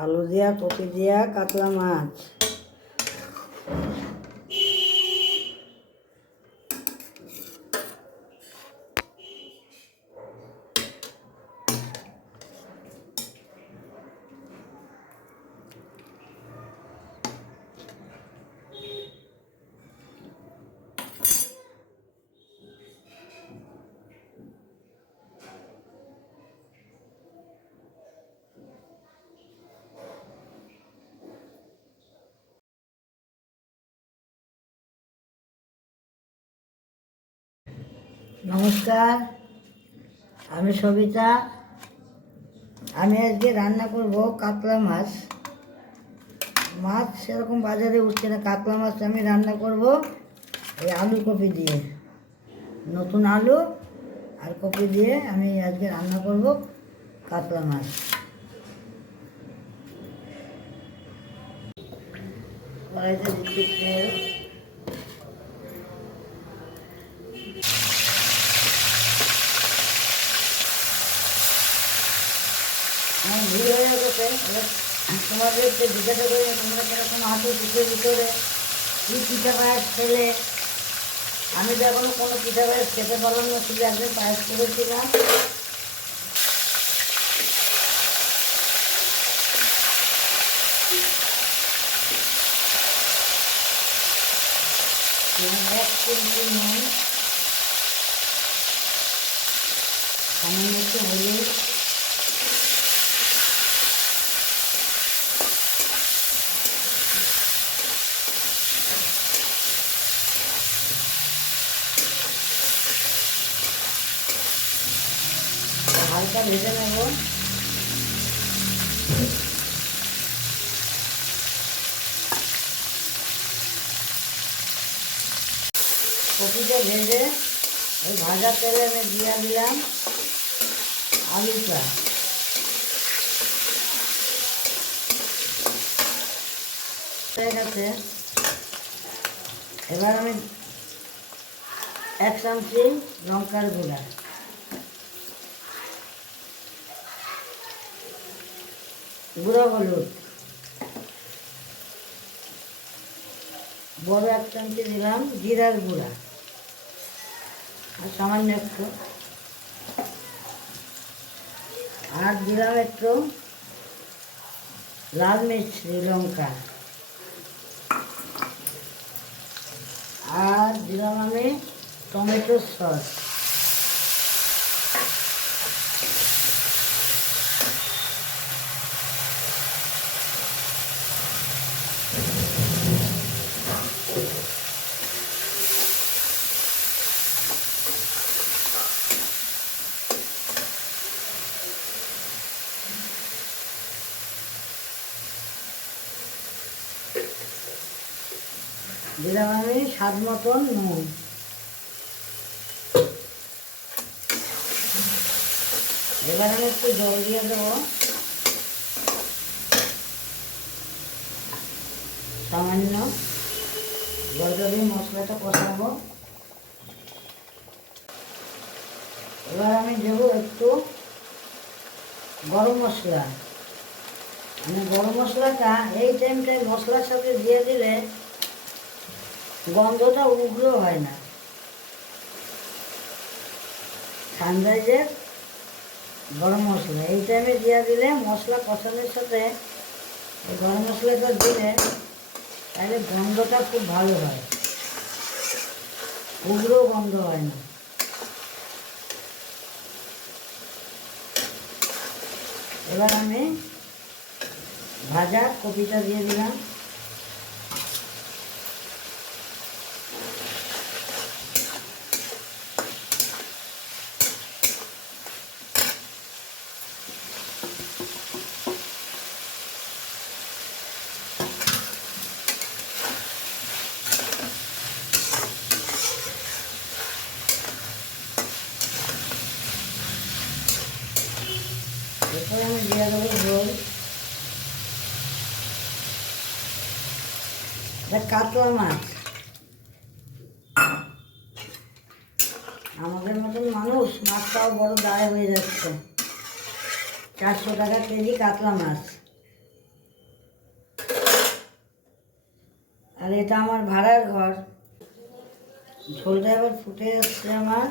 আলু দিয়া কপি দিয়া কাতলা মাছ। নমস্কার, আমি সবিতা। আমি আজকে রান্না করব কাতলা মাছ। মাছ সেরকম বাজারে উঠছে না, কাতলা মাছ আমি রান্না করব এই আলু কপি দিয়ে। নতুন আলু আর কপি দিয়ে আমি আজকে রান্না করব কাতলা মাছ। কড়াইতে দিচ্ছি তেল। আমার ভুল হয়ে গেছে, তোমাদেরকে জিজ্ঞাসা করে তোমরা কিরকম আছো পিঠের ভিতরে, কী পিঠা পায়েস খেলে। আমি তো এখনো কোনো পিঠা পায়েস খেতে পারলাম না, শুধু একদিন পায়েস করেছিলাম। এক চিমটি নুন, সামান্য একটু হলুদ, হালকা ভেজে নেব। কপিটা ভেজে ওই ভাজা তেলে আমি দিয়ে দিলাম আলুটা। হয়ে গেছে, এবার আমি 1 চামচি লঙ্কার গুঁড়া, গুঁড়ো হলুদ, বড় 1 চামচি দিলাম জিরার গুঁড়া, আর সামান্য একটু, আর দিলাম একটু লাল মির্চি লঙ্কা, আর দিলাম আমি টমেটো সস। দিলাম আমি স্বাদ মতন নুন। এবার আমি একটু জল দিয়ে দেবো, সামান্য জলটা দিয়ে মশলাটা কষাবো। এবার আমি দেবো একটু গরম মশলা। মানে গরম মশলাটা এই টাইমটায় মশলার সাথে দিয়ে দিলে গন্ধটা উগ্র হয় না। সানরাইজের গরম মশলা এই টাইমে দিয়ে দিলে, মশলা কষানোর সাথে এই গরম মশলাটা দিলে তাহলে গন্ধটা খুব ভালো হয়, উগ্র গন্ধ হয় না। এবার আমি ভাজা কপিটা দিয়ে দিলাম। এরপরে আমি দিয়ে দেবো ঝোল। কাতলা মাছ, আমাদের মতন মানুষ মাছটাও বড় দায় হয়ে যাচ্ছে। 400 টাকা কেজি কাতলা মাছ। এটা আমার ভাড়ার ঘর। ঝোলটা এবার ফুটে যাচ্ছে আমার।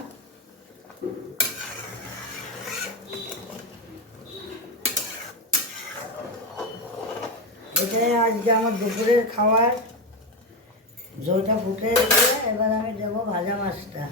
এটাই আজকে আমার দুপুরের খাবার। ঝোলটা ফুটে গেছে, এবার আমি দেবো ভাজা মাছটা।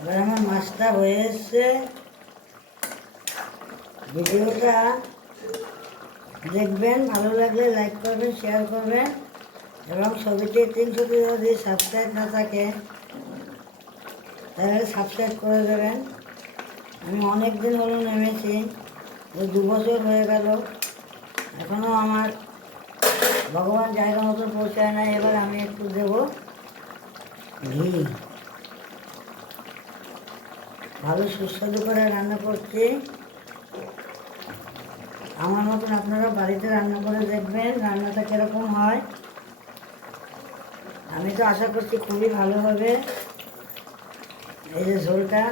এবার আমার মাছটা হয়ে এসছে। ভিডিওটা দেখবেন, ভালো লাগলে লাইক করবেন, শেয়ার করবেন এবং ছবিটি 300টি যদি সাবস্ক্রাইব না থাকে তাহলে সাবস্ক্রাইব করে দেবেন। আমি অনেক দিন হলো নেমেছি, 2 বছর হয়ে গেল, এখনও আমার ভগবান জায়গা মতো পৌঁছায় না। এবার আমি একটু দেব ঘি। ভালো সুস্বাদু করে রান্না করছি। আমার মতন আপনারা বাড়িতে রান্না করে দেখবেন রান্নাটা কীরকম হয়। আমি তো আশা করছি খুবই ভালো হবে। এই যে ঝোলটা,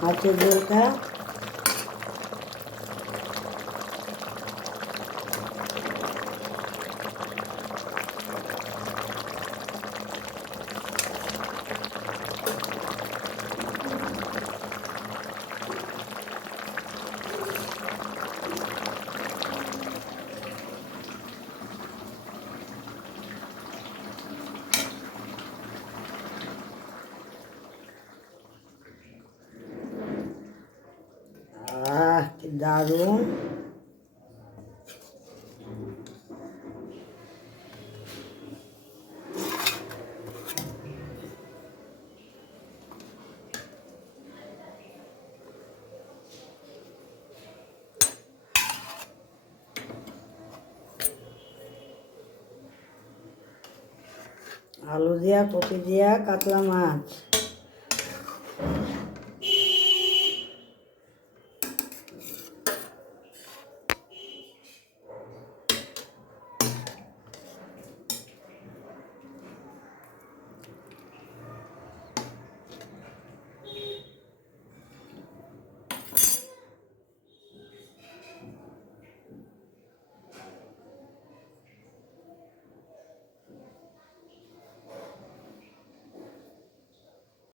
মাছের ঝোলটা কি দারুণ। আলু দিয়া কচি দিয়া কাতলা মাছ।